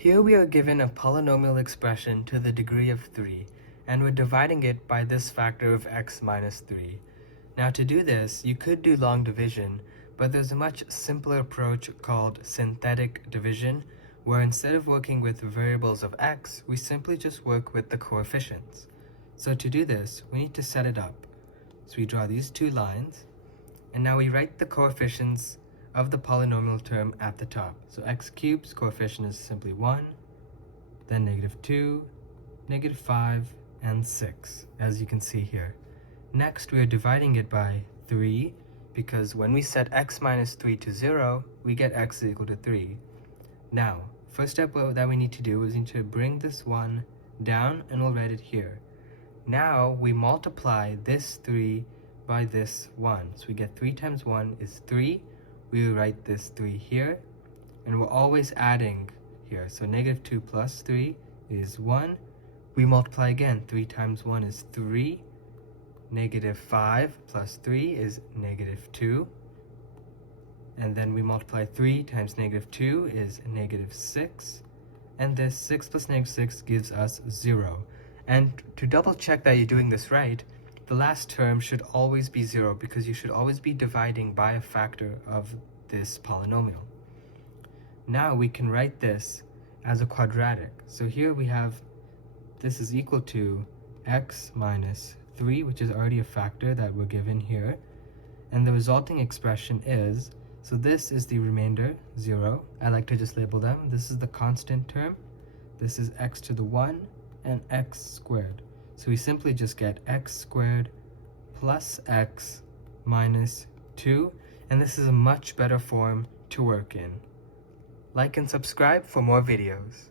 Here we are given a polynomial expression to the degree of 3, and we're dividing it by this factor of x minus 3. Now to do this, you could do long division, but there's a much simpler approach called synthetic division, where instead of working with variables of x, we simply just work with the coefficients. So to do this, we need to set it up. So we draw these two lines, and now we write the coefficients of the polynomial term at the top. So x cubed's coefficient is simply 1, then -2, -5, and 6, as you can see here. Next, we are dividing it by 3, because when we set x minus 3 to 0, we get x is equal to 3. Now, first step that we need to do is we need to bring this 1 down, and we'll write it here. Now, we multiply this 3 by this 1. So we get 3 times 1 is 3. We will write this 3 here, and we're always adding here. So -2 plus 3 is 1. We multiply again. 3 times 1 is 3. -5 plus 3 is -2. And then we multiply 3 times -2 is -6. And this 6 plus -6 gives us 0. And to double check that you're doing this right, the last term should always be 0, because you should always be dividing by a factor of this polynomial. Now we can write this as a quadratic. So here we have, this is equal to x minus 3, which is already a factor that we're given here. And the resulting expression is, so this is the remainder, 0. I like to just label them. This is the constant term. This is x to the 1 and x squared. So we simply just get x squared plus x minus 2, and this is a much better form to work in. Like and subscribe for more videos.